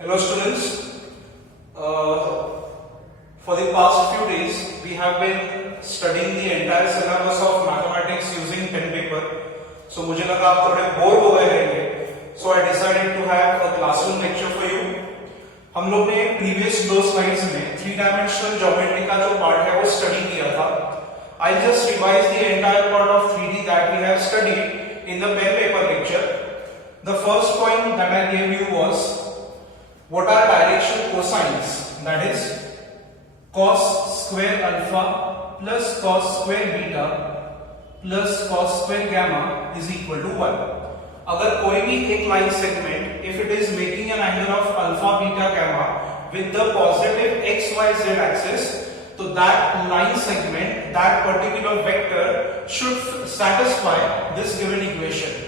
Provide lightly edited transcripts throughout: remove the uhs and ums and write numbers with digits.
Hello students, for the past few days we have been studying the entire syllabus of mathematics using pen paper. So मुझे लगा आप थोड़े bore हो गए रहेंगे, so I decided to have a classroom lecture for you. हम लोग ने previous दो slides में 3-dimensional geometry का जो part है वो study किया था. I'll just revise the entire part of 3D that we have studied in the pen paper lecture. The first point that I gave you was what are direction cosines, that is cos square alpha plus cos square beta plus cos square gamma is equal to 1. अगर कोई भी एक line segment if it is making an angle of alpha beta gamma with the positive x y z axis, तो that line segment, that particular vector should satisfy this given equation.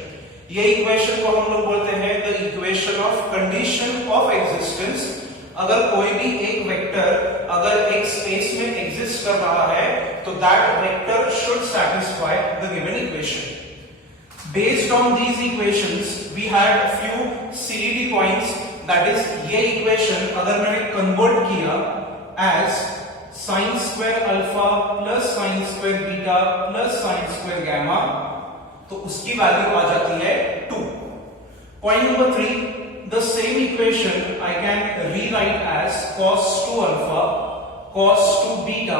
ये equation को हम लोग बोलते हैं the equation of condition of existence. अगर कोई भी एक वेक्टर अगर एक स्पेस में एग्जिस्ट कर रहा है तो that vector should satisfy the given equation. Based on these equations we had few CED points, that is ये इक्वेशन अगर मैंने कन्वर्ट किया as sin square alpha plus sin square beta plus sin square gamma तो उसकी value आ जाती है 2. Point number 3, the same equation I can rewrite as cos 2 alpha cos 2 beta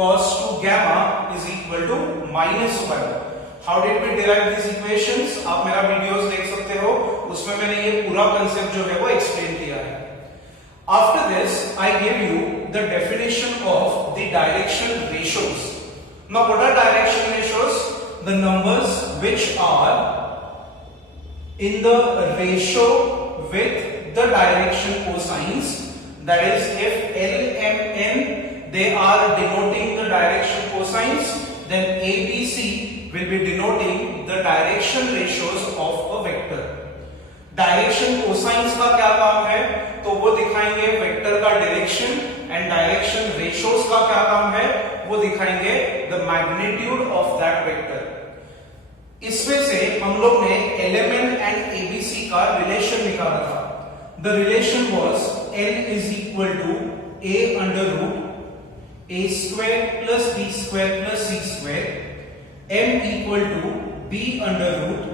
cos 2 gamma is equal to -1. How did we derive these equations? आप मेरा videos देख सकते हो, उसमें मैंने ये पूरा कांसेप्ट जो है वो एक्सप्लेन किया है. After this, I give you the definition of the direction ratios. Now, what are direction ratios? The numbers which are in the ratio with the direction cosines, that is if L, M, N they are denoting the direction cosines, then A, B, C will be denoting the direction ratios of a vector. Direction cosines का क्या काम है? तो वो दिखाएंगे vector का direction, and direction ratios का क्या काम है? वो दिखाएंगे the magnitude of that vector. इसमें से हम लोग ने एलिमेंट एंड एबीसी का रिलेशन निकाला था. The relation was L is equal to A under root A square plus B square plus C square, M equal to B under root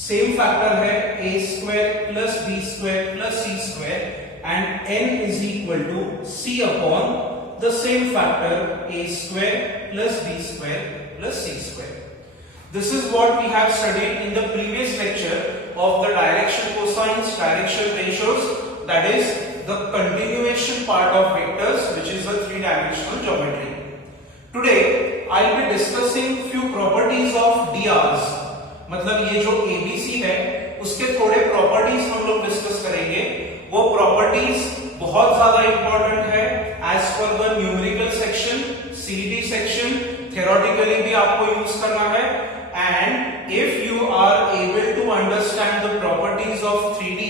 same factor है a square plus b square plus c square, and n is equal to c upon the same factor a square plus b square plus c square. This is what we have studied in the previous lecture of the direction cosines, direction ratios, that is the continuation part of vectors, which is the three-dimensional geometry. Today I will be discussing few properties of DRs. मतलब ये जो ABC है उसके थोड़े properties हम लोग discuss करेंगे. वो प्रॉपर्टीज बहुत ज्यादा इंपॉर्टेंट है एज पर the numerical section, CD section, theoretically भी आपको यूज करना है. And if you are able to understand the properties of 3D,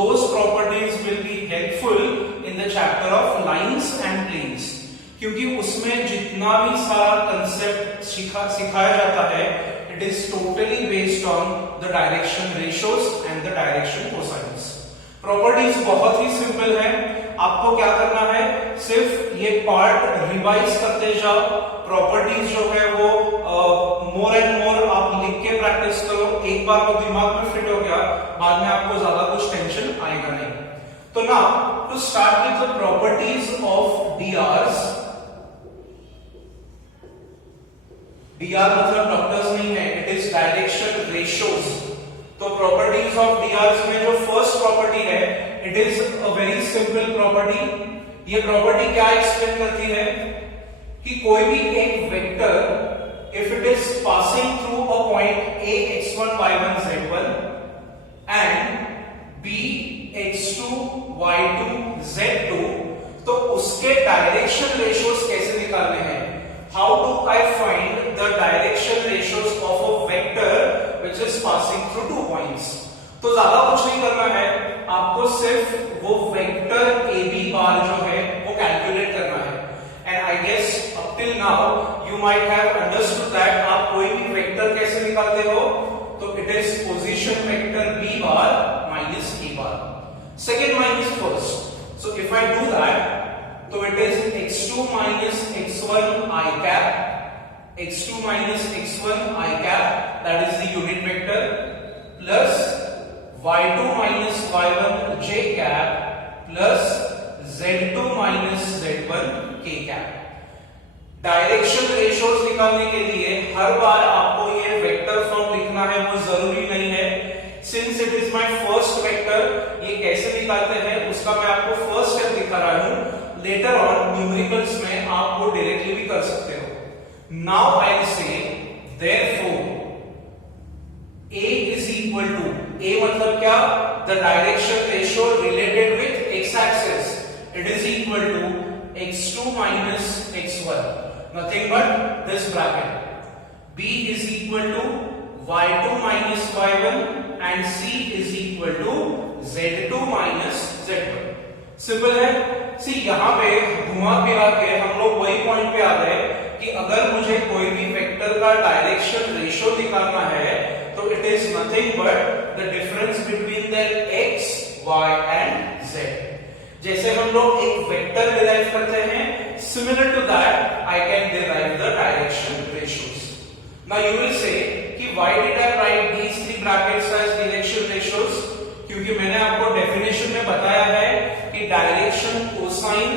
those properties will be helpful in the chapter of lines and planes, क्योंकि उसमें जितना भी सारा कंसेप्ट सिखाया जाता है it is totally based on the direction ratios and the direction cosines. Properties बहुत ही simple है. आपको क्या करना है, सिर्फ ये पार्ट रिवाइज करते जाओ. प्रॉपर्टीज जो है वो मोर एंड मोर आप लिख के प्रैक्टिस करो. एक बार वो दिमाग में फिट हो गया, बाद में आपको ज्यादा कुछ टेंशन आएगा नहीं. तो ना to start with the properties of DRs. DR मतलब डॉक्टर्स नहीं है, इट इज डायरेक्शन रेशियोज. तो प्रॉपर्टीज ऑफ DRs में जो फर्स्ट प्रॉपर्टी है, it is a very simple property. ये प्रॉपर्टी क्या एक्सप्लेन करती है कि कोई भी एक vector if it is passing through a point A x1 y1 z1 and B x2 y2 z2, तो उसके डायरेक्शन रेशियोज कैसे निकालने हैं? How do I find the direction ratios of a vector which is passing through two points? तो ज्यादा कुछ नहीं करना है, आपको सिर्फ वो वेक्टर AB बार जो है वो कैलकुलेट करना है. And I guess up till now you might have understood that आप कोई भी वेक्टर कैसे निकालते हो? तो it is position vector B bar minus A bar. second minus first. So if I do that, so it is x2 minus x1 I cap, x2 minus x1 I cap, that is the unit vector, plus y2 minus y1 j cap, plus z2 minus z1 k cap. Direction ratios निकालने के लिए हर बार आपको ये vector form लिखना है वो जरूरी नहीं है. Since it is my first vector, ये कैसे निकालते हैं उसका मैं आपको फर्स्ट स्टेप दिखा रहा हूं. लेटर ऑन न्यूमेरिकल्स में आप वो डायरेक्टली भी कर सकते हो. Now I will say therefore a is equal to, a मतलब क्या, the direction ratio related with x axis, it is equal to x2 minus x1, nothing but this bracket. B is equal to y2 minus y1 and C is equal to z2 minus z1. Simple है. सी यहाँ पे घुमा फिरा के हम लोग वही point पे आ गए कि अगर मुझे कोई भी वेक्टर का डायरेक्शन रेशियो निकालना है तो it is nothing but the difference between their x, y and z. जैसे हम लोग एक वेक्टर डिराइव करते हैं, similar to that I can derive the direction ratios. Now you will say कि why did I write these three brackets as direction ratios? क्योंकि मैंने आपको डेफिनेशन में बताया है कि डायरेक्शन कोसाइन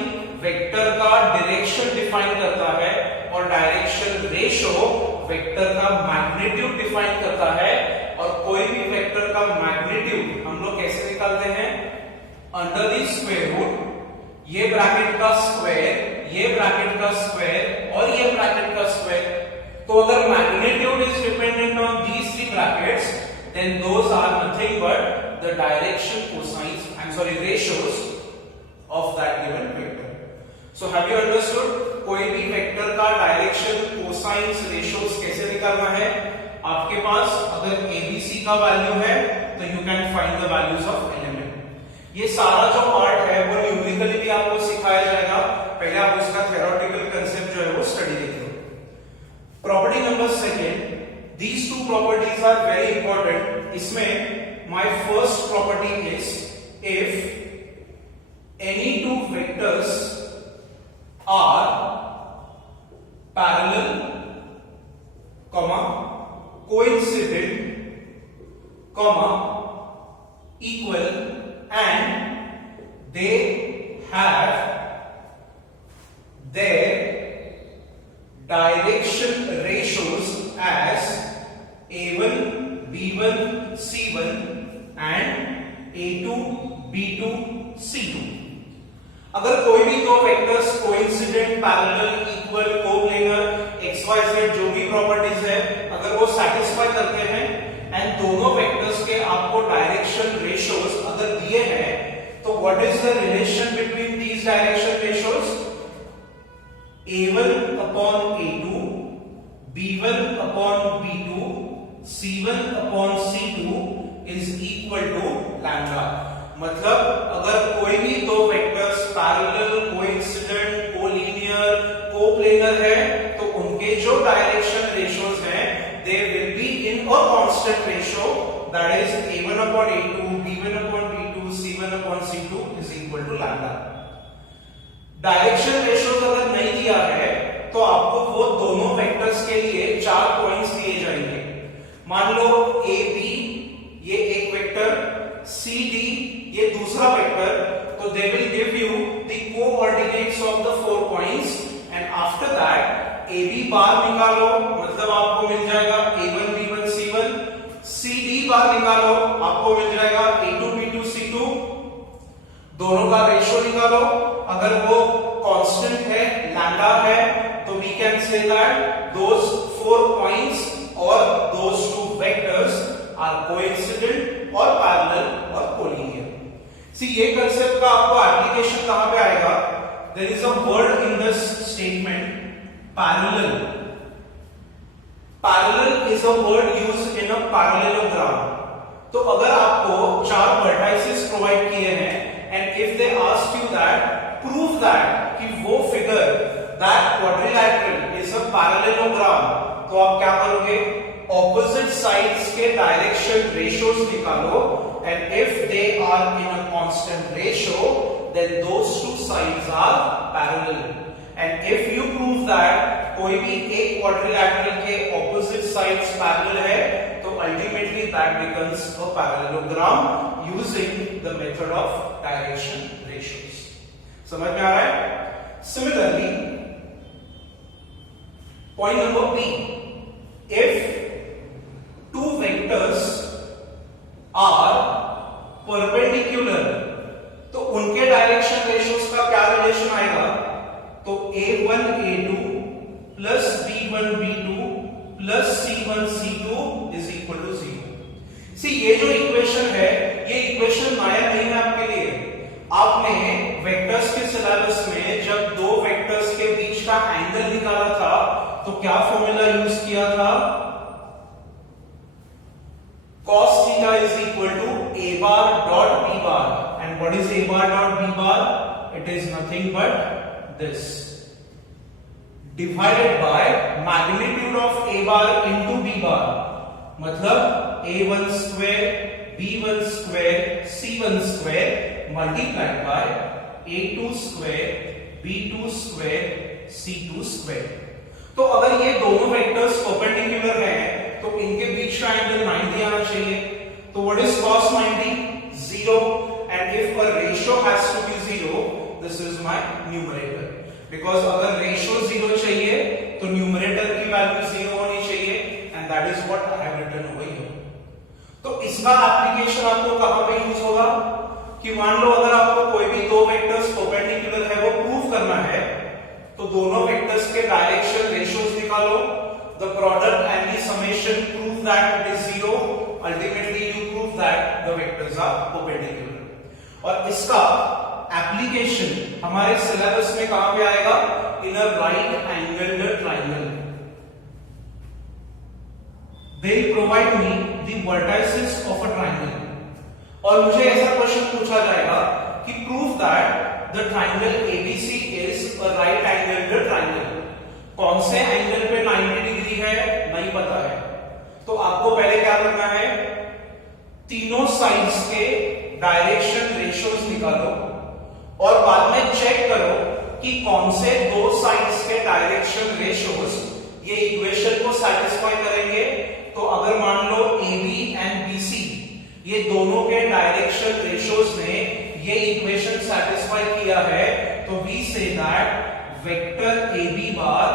वेक्टर का डायरेक्शन डिफाइन करता है और डायरेक्शन रेशियो वेक्टर का मैग्नीट्यूड डिफाइन करता है. और कोई भी वेक्टर का मैग्नीट्यूड हम लोग कैसे निकालते हैं? अंडर द स्क्वायर रूट, ये ब्रैकेट का स्क्वायर, ये ब्रैकेट का स्क्वायर और ये ब्रैकेट का स्क्वायर. तो अगर magnitude is dependent on these three brackets, then those are nothing but the direction cosines, I am sorry, ratios of that given vector. So have you understood? कोई भी vector का direction cosines ratios कैसे निकालना है? आपके पास अगर ABC का value है तो you can find the values of element. ये सारा जो पार्ट है वो न्यूमेरिकली भी आपको सिखाया जाएगा. पहले आप उसका थ्योरेटिकल कांसेप्ट जो है वो स्टडी देखिए. Property number second, these two properties are very important. इसमें my first property is if any two vectors are parallel, comma, coincident, comma, equal and they have their direction ratios as a1 b1 c1 and a2 b2 c2. अगर कोई भी दो vectors coincident, parallel, equal, coplanar, xyz जो भी properties है अगर वो satisfy करते हैं एंड दोनों वेक्टर्स के आपको डायरेक्शन रेशियोज अगर दिए हैं, तो what is the relation between these direction ratios? a1 upon a2, b1 upon b2, c1 upon c2 is equal to lambda. मतलब अगर कोई भी दो vectors parallel, coincident, collinear, coplanar है तो उनके जो डायरेक्शन रेशियोज हैं they will be in a constant ratio, that is a1 upon a2, b1 upon b2, c1 upon c2 is equal to lambda. Direction ratios अगर नहीं दिया है तो आपको वो दोनों वेक्टर्स के लिए 4 पॉइंट्स दिए जाएंगे. मान लो ab ये एक वेक्टर, cd ये दूसरा वेक्टर, तो they will give you the coordinates of the 4 points and after that AB बार निकालो, मतलब आपको मिल जाएगा A1 B1 C1. CD बार निकालो, आपको मिल जाएगा A2 B2 C2. दोनों का रेशियो निकालो, अगर वो कांस्टेंट है, लैम्डा है, तो we can say that those 4 points और दोस 2 वेक्टर्स आर कोइंसिडेंट और पैरेलल और कोलिनियर. सी ये कांसेप्ट का आपको एप्लीकेशन कहां पे आएगा? There is a word in this statement, parallel. Parallel is a word used in a parallelogram. तो अगर आपको 4 vertices प्रोवाइड किए हैं and if they ask you that prove that कि वो figure that quadrilateral is a parallelogram, तो आप क्या करोगे? ऑपोजिट साइड्स के डायरेक्शन रेशियोज निकालो and if they are in a constant ratio, then those two sides are parallel. And if you prove that कोई भी एक quadrilateral के opposite sides parallel है, तो ultimately that becomes a parallelogram using the method of direction ratios. समझ में आ रहा है? Similarly, point number B, if two vectors are perpendicular, तो उनके डायरेक्शन रेशियोज का क्या रिलेशन आएगा? तो a1 a2 plus b1 b2 plus c1 c2 is equal to 0। See ये जो इक्वेशन है, ये इक्वेशन नया नहीं है आपके लिए। आपने वेक्टर्स के सिलेबस में जब दो वेक्टर्स के बीच का एंगल निकाला था तो क्या फॉर्मूला यूज किया था? cos theta is equal to a bar dot b bar, and what is a bar dot b bar? It is nothing but this, divided by magnitude of a bar into b bar, मतलब a1 square b1 square c1 square multiplied by a2 square b2 square c2 square। तो अगर ये दोनों vectors perpendicular हैं तो इनके बीच का angle 90 आना चाहिए। तो what is cos 90? 0, and if a ratio has to be 0, this is my numerator, because अगर रेशियो 0 चाहिए तो न्यूमरेटर की वैल्यू 0 होनी चाहिए, and that is what I have written over here। तो इसका एप्लीकेशन आपको कहां पे यूज होगा कि मान लो अगर आपको कोई भी दो वेक्टर्स परपेंडिकुलर है वो प्रूव करना है, तो दोनों वेक्टर्स के डायरेक्शन रेशियोज निकालो, the product and the summation prove that it is 0, ultimately you prove that the vectors are perpendicular। और इसका एप्लीकेशन हमारे सिलेबस में कहां पे आएगा? in a right angled triangle। they provide me the vertices of a triangle। और मुझे ऐसा क्वेश्चन पूछा जाएगा कि prove that the triangle ABC is a right angled triangle। कौन से एंगल पे 90 डिग्री है नहीं पता है, तो आपको पहले क्या करना है? तीनों साइड्स के डायरेक्शन रेशियोज निकालो और बाद में चेक करो कि कौन से दो साइड्स के डायरेक्शन रेशियोज ये इक्वेशन को सैटिस्फाई करेंगे। तो अगर मान लो AB एंड BC ये दोनों के डायरेक्शन रेशियोज ने ये इक्वेशन सैटिस्फाई किया है, तो we say that vector AB bar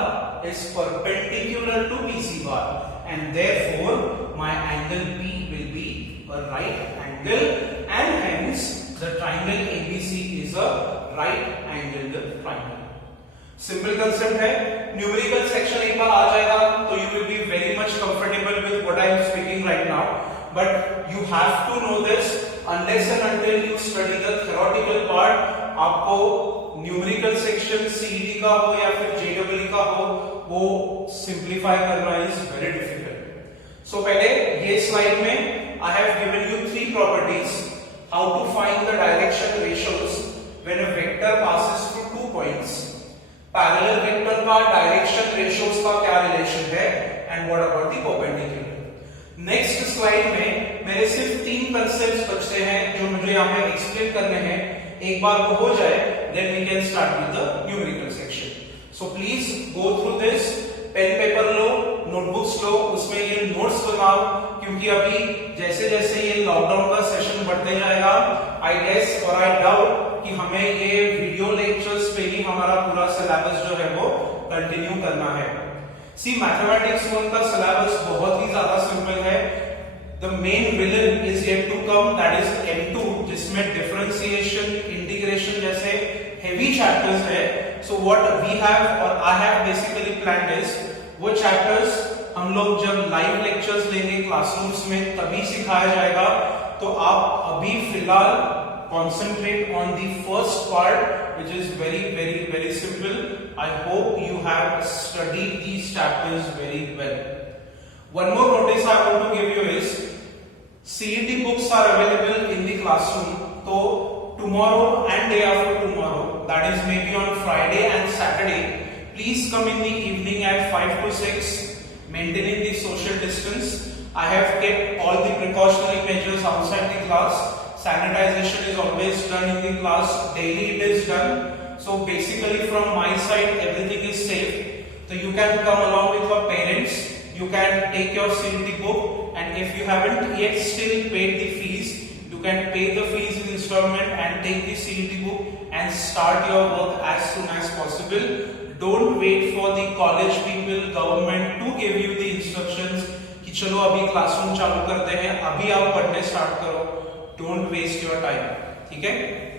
is perpendicular to BC bar, and therefore my angle B will be a right angle, and hence the triangle ABC is a right angled triangle। Simple concept है। Numerical section एक बार आ जाएगा तो you will be very much comfortable with what I am speaking right now, but you have to know this unless and until you study the theoretical part। आपको numerical section CD का हो या फिर JW का हो, वो simplify करना is very difficult. सो पहले ये स्लाइड में I have given you 3 properties how to find the direction ratios when a vector passes through 2 points. Parallel vector का डायरेक्शन रेशियोज का क्या रिलेशन है, and what about the perpendicular. Next slide में मेरे सिर्फ 3 कांसेप्ट्स बचते हैं जो मुझे यहाँ पे एक्सप्लेन करने हैं। एक बार वो हो जाए then we can start with the numerical section। so please go through this, pen paper लो, नोटबुक्स लो, उसमें ये नोट्स बनाओ, क्योंकि अभी जैसे जैसे ये लॉकडाउन का सेशन बढ़ते जाएगा, आई गेस और आई डाउट कि हमें ये वीडियो लेक्चर्स पे ही हमारा पूरा सिलेबस जो है वो कंटिन्यू करना है। सी मैथमेटिक्स 1 का सिलेबस बहुत ही ज्यादा सिंपल है। The main villain is yet to come, that is M2, जिसमें डिफरेंशिएशन, इंटीग्रेशन जैसे हेवी चैप्टर्स है। So what we have or I have basically planned is वो चैप्टर्स हम लोग जब लाइव लेक्चर्स लेंगे क्लासरूम्स में तभी सिखाया जाएगा। तो आप अभी फिलहाल concentrate on the first part, which is very simple। I hope you have studied these chapters very well। One more notice I want to give you is CET books are available in the classroom। So tomorrow and day after tomorrow, that is maybe on Friday and Saturday, please come in the evening at 5 to 6, maintaining the social distance। I have kept all the precautionary measures outside the class. Sanitization is always done in the class. Daily it is done. So basically from my side everything is safe. So you can come along with your parents. You can take your CET book, and if you haven't yet still paid the fees, you can pay the fees in installment and take the CET book and start your work as soon as possible. Don't wait for the college people, government to give you the instructions कि चलो अभी classroom चालू करते हैं, अभी आप पढ़ने start करो. Don't waste your time. ठीक है?